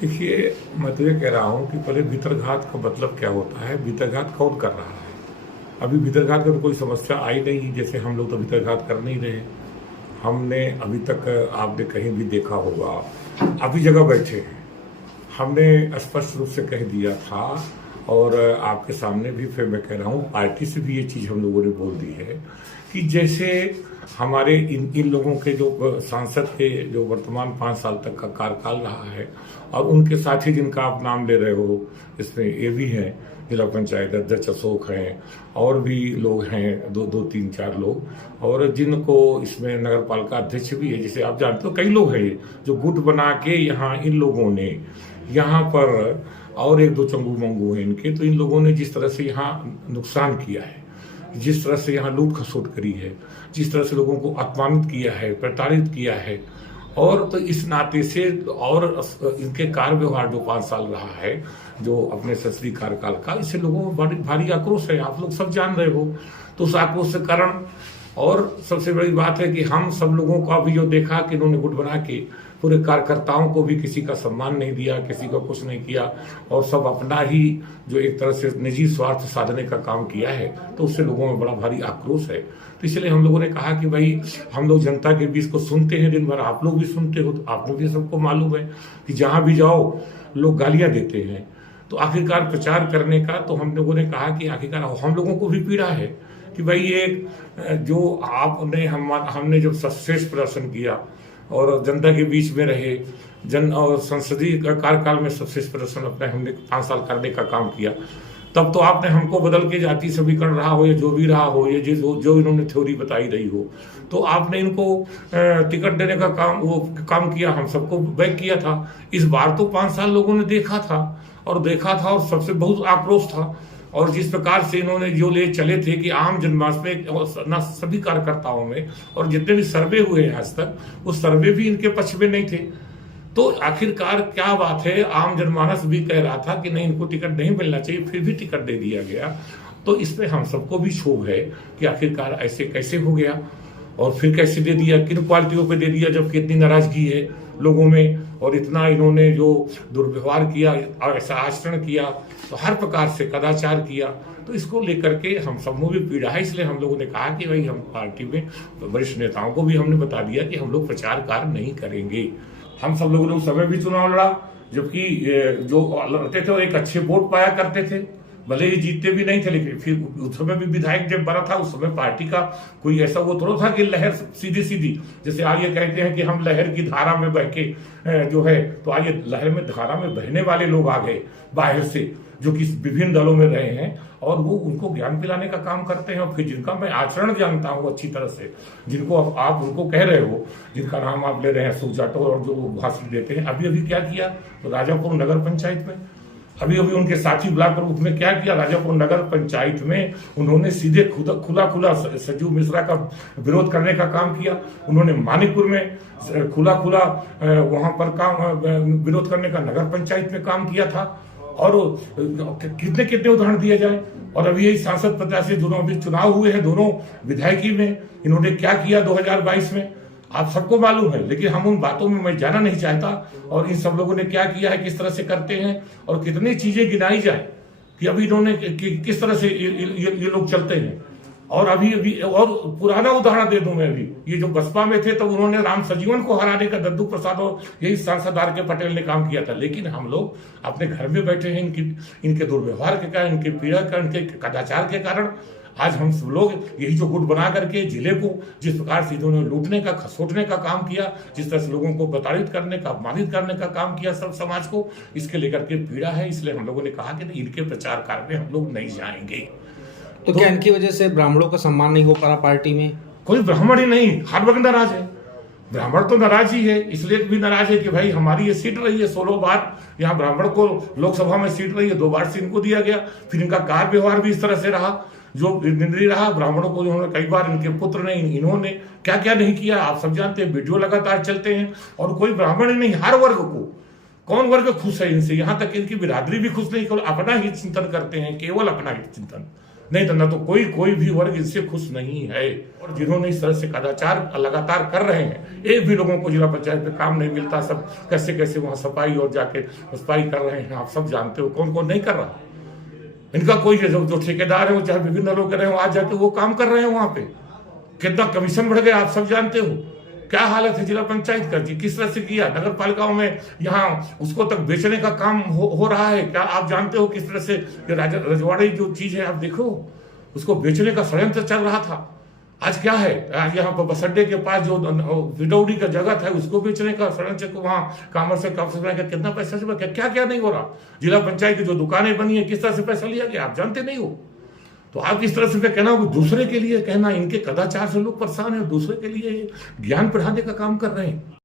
देखिए, मैं तो ये कह रहा हूँ कि पहले भीतरघात का मतलब क्या होता है, भीतरघात कौन कर रहा है। अभी भीतरघात का तो कोई समस्या आई नहीं, जैसे हम लोग तो भीतरघात कर नहीं रहे। हमने अभी तक, आपने कहीं भी देखा होगा, अभी जगह बैठे हैं, हमने स्पष्ट रूप से कह दिया था और आपके सामने भी फिर मैं कह रहा हूँ, पार्टी से भी ये चीज़ हम लोगों ने बोल दी है कि जैसे हमारे इन लोगों के जो सांसद के जो वर्तमान 5 साल तक का कार्यकाल रहा है और उनके साथी जिनका आप नाम ले रहे हो, इसमें ये भी हैं, जिला पंचायत अध्यक्ष अशोक हैं और भी लोग हैं, दो तीन चार लोग, और जिनको इसमें नगर पालिका अध्यक्ष भी है, जिसे आप जानते हो, कई लोग हैं जो गुट बना के यहाँ इन लोगों ने यहाँ पर, और एक दो चंगू मंगू हैं इनके, तो इन लोगों ने जिस तरह से यहाँ नुकसान किया है, जिस तरह से यहाँ लूट खसोट करी है, जिस तरह से लोगों को अपमानित किया है, प्रताड़ित किया है, और तो इस नाते से और इनके कार्य व्यवहार जो 5 साल रहा है, जो अपने ससरी कार्यकाल का, इससे लोगों में बड़ी भारी आक्रोश है, आप लोग सब जान रहे हो। तो उस आक्रोश के कारण, और सबसे बड़ी बात है कि हम सब लोगों का भी जो देखा कि इन्होंने गुट बना के पूरे कार्यकर्ताओं को भी किसी का सम्मान नहीं दिया, किसी का कुछ नहीं किया, और सब अपना ही जो एक तरह से निजी स्वार्थ साधने का काम किया है, तो उससे लोगों में बड़ा भारी आक्रोश है। तो इसलिए हम लोगों ने कहा कि भाई, हम लोग जनता के बीच को सुनते हैं दिन भर, आप लोग भी सुनते हो, तो आप लोग भी सबको मालूम है कि जहां भी जाओ लोग गालियां देते हैं। तो आखिरकार प्रचार करने का, तो हम लोगों ने कहा कि आखिरकार हम लोगों को भी पीड़ा है कि भाई ये जो आपने हमने जब सर्वश्रेष्ठ प्रदर्शन किया और जनता के बीच में रहे, जन और संसदीय कार्यकाल में सर्वश्रेष्ठ प्रदर्शन अपने हमने 5 साल करने का काम किया, तब तो आपने हमको बदल के जाति समीकरण रहा हो या जो भी रहा हो, ये जो इन्होंने थ्योरी बताई रही हो, तो आपने इनको टिकट देने का काम किया, हम सबको बैक किया था। इस बार तो 5 साल लोगों ने देखा था और सबसे बहुत आक्रोश था, और जिस प्रकार से इन्होंने जो ले चले थे कि आम जनमानस में न सभी कार्यकर्ताओं में, और जितने भी सर्वे हुए हैं आज तक, उस सर्वे भी इनके पक्ष में नहीं थे। तो आखिरकार क्या बात है, आम जनमानस भी कह रहा था कि नहीं, इनको टिकट नहीं मिलना चाहिए, फिर भी टिकट दे दिया गया। तो इसमें हम सबको भी क्षोभ है कि आखिरकार ऐसे कैसे हो गया, और फिर कैसे दे दिया, किन क्वालिटियों पे दे दिया, जबकि इतनी नाराजगी है लोगों में, और इतना इन्होंने जो दुर्व्यवहार किया और ऐसा आचरण किया, तो हर प्रकार से कदाचार किया, तो इसको लेकर के हम सब में भी पीड़ा है। इसलिए हम लोगों ने कहा कि भाई, हम पार्टी में वरिष्ठ नेताओं को भी हमने बता दिया कि हम लोग प्रचार कार्य नहीं करेंगे। हम सब लोगों ने उस समय भी चुनाव लड़ा, जबकि जो लड़ते थे वो एक अच्छे वोट पाया करते थे, भले ही जीतते भी नहीं थे, लेकिन फिर उस समय भी विधायक जब बना था, उस समय पार्टी का कोई ऐसा वो थोड़ा था कि लहर सीधी सीधी, जैसे आज ये कहते हैं कि हम लहर की धारा में बह के जो है, तो आज ये लहर में धारा में बहने वाले लोग आ गए बाहर से, जो कि विभिन्न दलों में रहे हैं, और वो उनको ज्ञान पिलाने का काम करते हैं। और फिर जिनका मैं आचरण जानता हूँ अच्छी तरह से, जिनको आप उनको कह रहे हो, जिनका नाम आप ले रहे हैं, सुजाटो, और जो भाषण देते हैं, अभी क्या किया तो राजापुर नगर पंचायत में, अभी उनके साथी ब्लॉक प्रमुख में क्या किया, राजापुर नगर पंचायत में उन्होंने सीधे खुला सजीव मिश्रा का विरोध करने का काम किया। उन्होंने मानिकपुर में खुला वहां पर काम विरोध करने का नगर पंचायत में काम किया था, और कितने उदाहरण दिए जाए। और अभी यही सांसद प्रत्याशी दोनों अभी चुनाव हुए हैं, दोनों विधायकी में इन्होंने क्या किया 2022 में, आप सबको मालूम है, लेकिन हम उन बातों में मैं जाना नहीं चाहता। और इन सब लोगों ने क्या किया है, किस तरह से करते हैं, और कितनी चीजें गिनाई जाए कि अभी इन्होंने किस तरह से ये लोग चलते हैं। और अभी और पुराना उदाहरण दे दूं मैं, अभी ये जो बसपा में थे, तो उन्होंने राम सजीवन को हराने का दद्दू प्रसाद और यही सांसद आर के पटेल ने काम किया था। लेकिन हम लोग अपने घर में बैठे हैं, इनके दुर्व्यवहार के कारण, इनके पीड़ा के कारण, इनके कदाचार के कारण आज हम सब लोग यही जो गुट बना करके जिले को जिस प्रकार से इन्होंने लूटने का, खसोटने का काम किया, जिस तरह से लोगों को प्रताड़ित करने का, अपमानित करने का काम किया सब समाज को, इसके लेकर के पीड़ा है। इसलिए हम लोगों ने कहा कि इनके प्रचार कार्य में हम लोग नहीं जाएंगे। तो क्या इनकी वजह से ब्राह्मणों का सम्मान नहीं हो पा रहा पार्टी में? कोई ब्राह्मण ही नहीं, हर वक्त नाराज है। ब्राह्मण तो नाराज ही है, इसलिए भी नाराज है कि भाई हमारी ये सीट रही है 16 बार, यहाँ ब्राह्मण को लोकसभा में सीट रही है, 2 बार से इनको दिया गया, फिर इनका कार्य व्यवहार भी इस तरह से रहा जो निंदनीय रहा। ब्राह्मणों को उन्होंने कई बार, इनके पुत्र ने, इन्होंने क्या क्या नहीं किया आप सब जानते हैं, वीडियो लगातार चलते हैं। और कोई ब्राह्मण ही नहीं, हर वर्ग को, कौन वर्ग खुश है इनसे, यहाँ तक इनकी बिरादरी भी खुश नहीं, केवल अपना ही चिंतन करते हैं, केवल अपना ही चिंतन। नहीं तो ना तो कोई भी वर्ग इससे खुश नहीं है। और जिन्होंने इस तरह से कदाचार लगातार कर रहे हैं, एक भी लोगों को जिला पंचायत में काम नहीं मिलता, सब कैसे कैसे वहां सफाई और जाके सफाई कर रहे हैं, आप सब जानते हो कौन कौन नहीं कर रहा। इनका कोई जो ठेकेदार है वो चाहे विभिन्न लोग कर रहे हो, आज जाके वो काम कर रहे हैं वहां पे, कितना कमीशन बढ़ गया आप सब जानते हो। क्या हालत है जिला पंचायत का जी, किस तरह से किया। नगर पालिकाओं में यहाँ उसको तक बेचने का काम हो रहा है, क्या आप जानते हो किस तरह से रजवाड़ी जो चीज है आप देखो, उसको बेचने का षड्यंत्र चल रहा था। आज क्या है, आज यहाँ पर बस अड्डे के पास जो विडौड़ी का जगह था उसको बेचने का षड्यंत्र को वहाँ कॉमर्स कितना पैसा से क्या क्या नहीं हो रहा। जिला पंचायत की जो दुकानें बनी है किस तरह से पैसा लिया गया आप जानते नहीं हो। तो आप इस तरह से कहना हो दूसरे के लिए कहना, इनके कदाचार से लोग परेशान है, दूसरे के लिए ज्ञान पढ़ाने का काम कर रहे हैं।